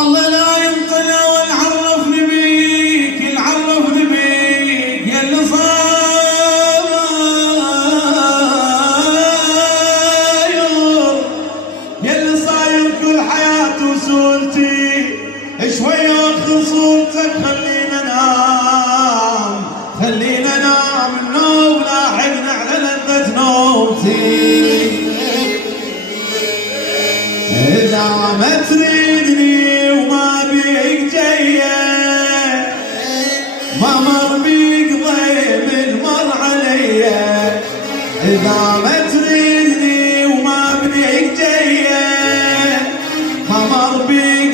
الله لا ينطلع والعرفني بيك، العرفني بيك يا اللي صاير، يا اللي صاير كل حياتي وسولتي، شوية خصومتك خلينا نام، خلينا نام، النوم لاحقنا على لذة نومتي. إذا ما تريدني وما بيك جاية، ما مر بيك ضيم المر عليا. إذا ما تريدني وما بيك جاية، ما مر بيك